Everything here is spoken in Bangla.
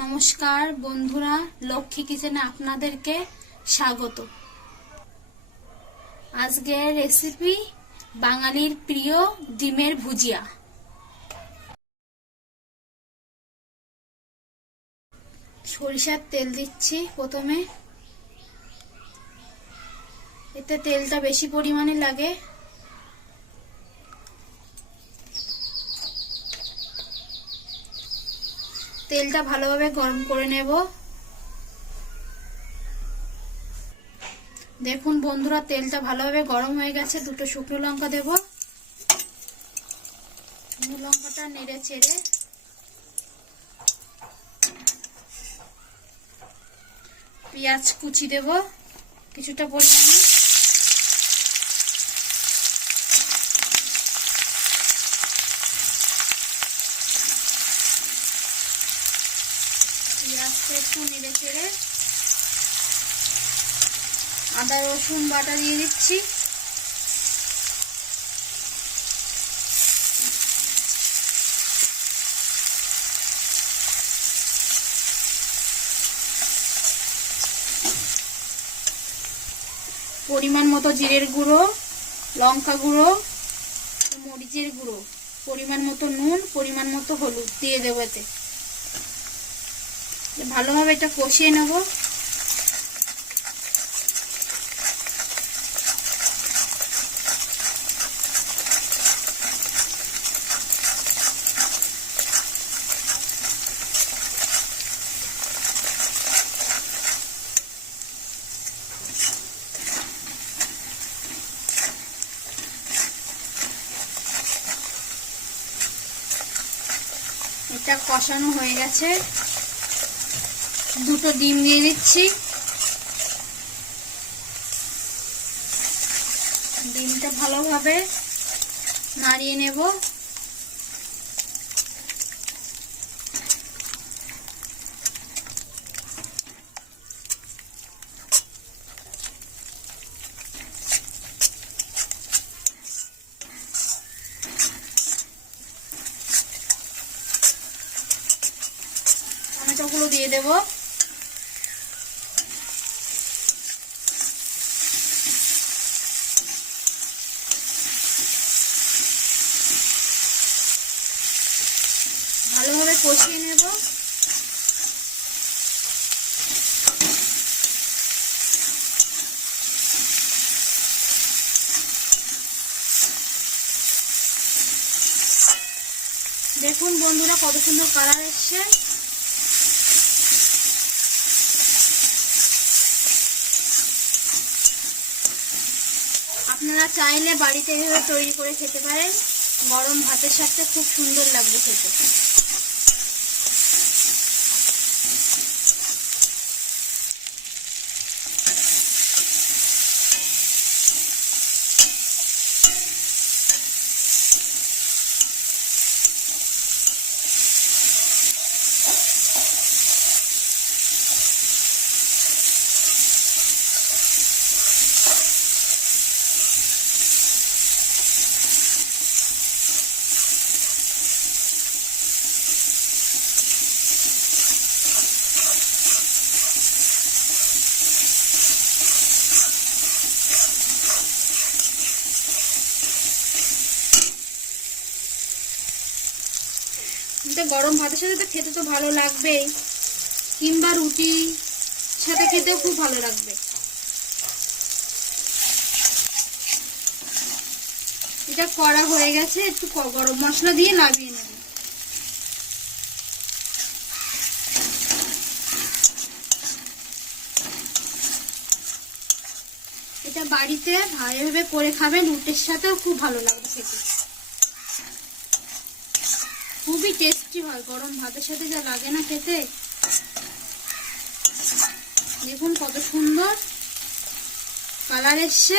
নমস্কার বন্ধুরা, লক্ষ্মী কিচেনে আপনাদেরকে স্বাগত। আজকের রেসিপি বাঙালির প্রিয় ডিমের ভুজিয়া। সরিষার তেল দিচ্ছি প্রথমে, এতে তেলটা বেশি পরিমাণে লাগে। তেলটা ভালোভাবে গরম করে নেব। দেখুন বন্ধুরা, তেলটা ভালোভাবে গরম হয়ে গেছে। দুটো শুকনো লঙ্কা দেব। শুকনো লঙ্কাটা নেড়ে চেড়ে পেঁয়াজ কুচি দেব কিছুটা পরিমাণে। পেঁয়াজটা একটু নেড়ে চেড়ে আদা রসুন বাটা দিয়ে দিচ্ছি। পরিমাণ মতো জিরের গুঁড়ো, লঙ্কা গুঁড়ো, মরিচের গুঁড়ো, পরিমাণ মতো নুন, পরিমাণ মতো হলুদ দিয়ে দেবো। এতে ভালোভাবে এটা কষিয়ে নেব। এটা কষানো হয়ে গেছে। দুটো ডিম দিয়ে দিচ্ছি। ডিমটা ভালোভাবে নাড়িয়ে নেব। টমেটোগুলো দিয়ে দেব। ভালোভাবে কষিয়ে নেব। দেখুন বন্ধুরা, কত সুন্দর কালার এসছে। আপনারা চাইলে বাড়িতে এভাবে তৈরি করে খেতে পারেন। গরম ভাতের সাথে খুব সুন্দর লাগবে খেতে। গরম ভাতের সাথে তো খেতে তো ভালো লাগবেই, কিংবা রুটি সাথে খেতেও খুব ভালো লাগবে। এটা করা হয়ে গেছে। একটু গরম মশলা দিয়ে নামিয়ে নেব। এটা বাড়িতে ভালোভাবে করে খাবেন, রুটির সাথেও খুব ভালো লাগবে খেতে। খুবই টেস্টি হয়, গরম ভাতের সাথে যা লাগে না খেতে। দেখুন কত সুন্দর কালার এসছে।